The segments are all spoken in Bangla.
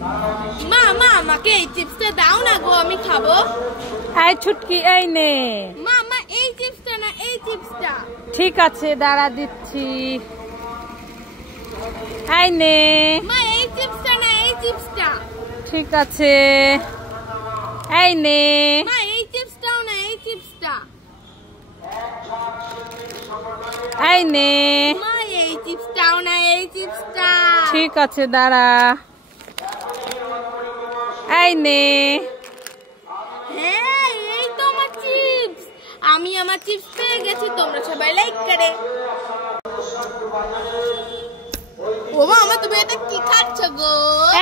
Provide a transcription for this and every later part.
মা মা আমাকে এই চিপসটা দাও না গো, আমি খাবো। এই ছুটকি, এই নে। মা মা এই চিপসটা না, এই চিপসটা। ঠিক আছে, দাঁড়া দিচ্ছি। এই নে। মা এই চিপসটা না, এই চিপসটা। ঠিক আছে, এই নে। মা এই চিপসটাও না, এই চিপসটা। এই নে। মা এই চিপসটাও না, এই চিপসটা। ঠিক আছে, দাঁড়া। এই নে। হ্যাঁ এই তো আমার চিপস। আমি আমার চিপস পেয়ে গেছি, তোমরা সবাই লাইক করে। ও মা তুমি এটা কি খাচ্ছ গো?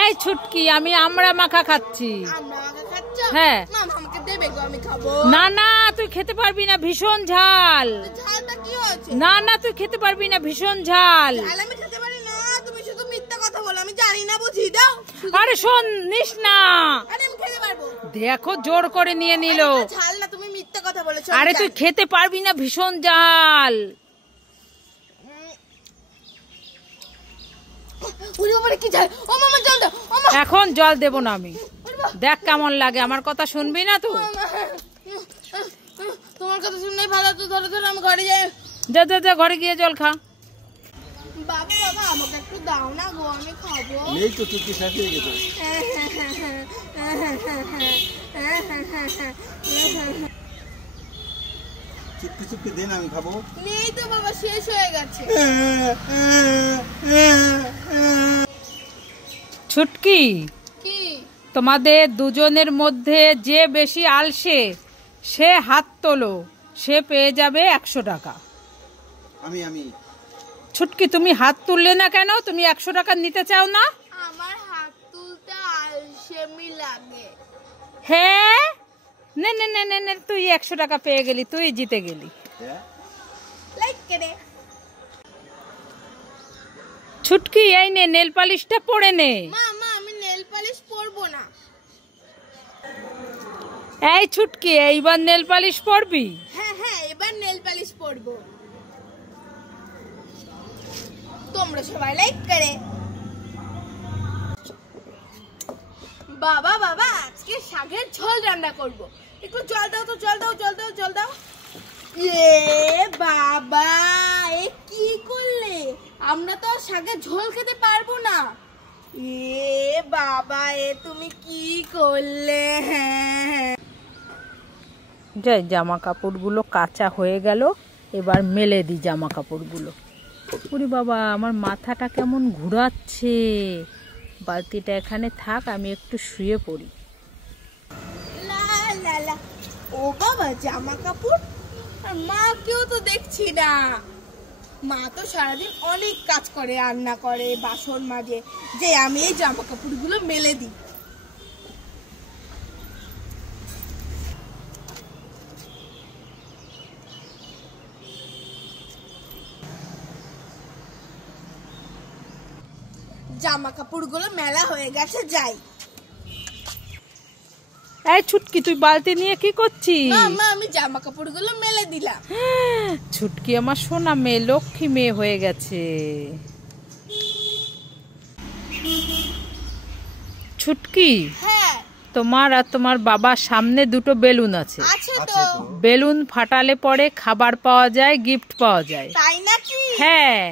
এই ছুটকি, আমি আমড়া মাখা খাচ্ছি। আমরা আমাকে খাচ্ছ? হ্যাঁ। মা আমাকে দেবে গো, আমি খাবো। না না, তুই খেতে পারবি না, ভীষণ ঝাল। ঝালটা কি হয়েছে? না না, তুই খেতে পারবি না, ভীষণ ঝাল। ঝাল আমি খেতে পারি না, তুমি শুধু মিথ্যা কথা বলো, আমি জানি না, বুঝি দাও। আরে শোন, নিস না। আরে আমি খেতে পারবো। দেখো জোর করে নিয়ে নিল। ঝাল না, তুমি মিথ্যা কথা বলেছো। আরে তুই খেতে পারবি না, ভীষণ ঝাল। এখন জল দেব না আমি। দেখ কেমন লাগে, আমার কথা শুনবি না তুই? তোমার কথা শুনলে ভালো, তো ধরে ধরে আমি ঘরে যাই। যা যা যা, ঘরে গিয়ে জল খা। বাবা বাবা আমাকে একটু দাও না গো, আমি খাবো। এই তো চুক্তি শেষ হয়ে গেছে। চুক্তি চুক্তি দেন, আমি খাবো। নেই তো বাবা, শেষ হয়ে গেছে। ছুটকি, কি? তোমাদের দুজনের মধ্যে যে বেশি আলসে সে হাত তোলো, সে পেয়ে যাবে 100 টাকা। আমি আমি ছুটকি, তুমি হাত তুললে না কেন? তুমি 100 টাকা নিতে চাও না? আমার হাত তুলতে আলসেমি লাগে। হ্যাঁ, নে নে নে নে নে, তুই 100 টাকা পেয়ে গেলি, তুই জিতে গেলি। লাইক করে। ছুটকি, এই নে, নেল পালিশটা পরে নে। মা মা আমি নেল পালিশ পরবো না। এই ছুটকি, এইবার নেল পালিশ পরবি? হ্যাঁ হ্যাঁ এবার নেল পালিশ পরবো। তোমরা সবাই লাইক করে। বাবা বাবা আজকে শাকের ঝোল রান্না করব। একটু জল দাও তো, জল দাও, জল দাও, জল দাও। এ বাবা, এ কি করলে? আমরা তো আর শাকের ঝোল খেতে পারবো না। এ বাবা, এ তুমি কি করলে? হ্যাঁ যাই, জামা কাপড়গুলো কাঁচা হয়ে গেল, এবার মেলে দিই জামা কাপড়গুলো। ওরে বাবা, আমার মাথাটা কেমন ঘুরাচ্ছে। বালতিটা এখানে থাক, আমি একটু শুয়ে পড়ি। লা লা লা। ও বাবা, জামা কাপড় আর মাকেও তো দেখছি না। মা তো সারাদিন অনেক কাজ করে, রান্না করে, বাসন মাজে, যে আমি এই জামা কাপড়গুলো মেলে দিই। জামা কাপড়গুলো মেলা হয়ে গেছে, যাই। এই ছুটকি, তুই বালতি নিয়ে কি করছিস? মা আমি জামা কাপড়গুলো মেলে দিলাম। ছুটকি আমার সোনা মেয়ে, লক্ষ্মী মেয়ে হয়ে গেছে। ছুটকি, হ্যাঁ তোমার আর তোমার বাবার সামনে দুটো বেলুন আছে। আছে তো। বেলুন ফাটালে পরে খাবার পাওয়া যায়, গিফট পাওয়া যায়। তাই নাকি? হ্যাঁ,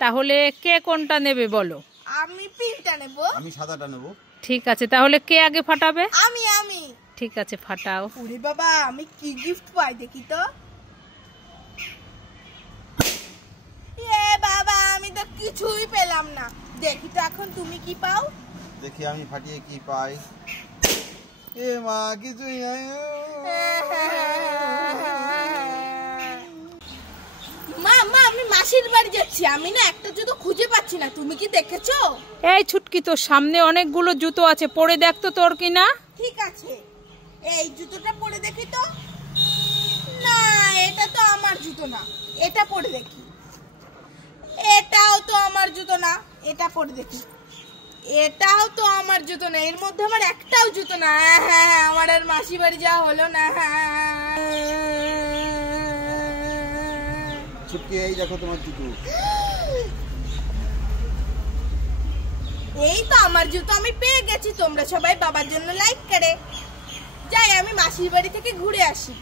তাহলে কে কোনটা নেবে বলো? আমি পিঙ্কটা নেব। আমি সাদাটা নেব। ঠিক আছে, তাহলে কে আগে ফাটাবে? আমি আমি ঠিক আছে, ফাটাও। ওরে বাবা, আমি কি গিফট পাই দেখি তো। এ বাবা, আমি তো কিছুই পেলাম না। দেখি তো এখন তুমি কি পাও। দেখি আমি ফাটিয়ে কি পাই। এ মা, কিছুই নাই। মা মা আমি মাসির বাড়ি যাচ্ছি, আমি না একটা জুতো খুঁজে পাচ্ছি না, তুমি কি দেখেছো? এই ছুটকি, তোর সামনে অনেকগুলো জুতো আছে, পরে দেখ তো তোর কিনা। ঠিক আছে, এই জুতোটা পরে দেখি তো। না, এটা তো আমার জুতো না, এটা পরে দেখি। এটাও তো আমার জুতো না, এটা পরে দেখি। এটাও তো আমার জুতো না, এর মধ্যে আমার একটাও জুতো না। হ্যাঁ, আমার আর মাসি বাড়ি যাওয়া হলো না। ছুটকি, এই দেখো তোমার জুতো। এই তো আমার জুতো আমি পেয়ে গেছি, তোমরা সবাই বাবার জন্য লাইক করে। যাই আমি মাসির বাড়ি থেকে ঘুরে আসি।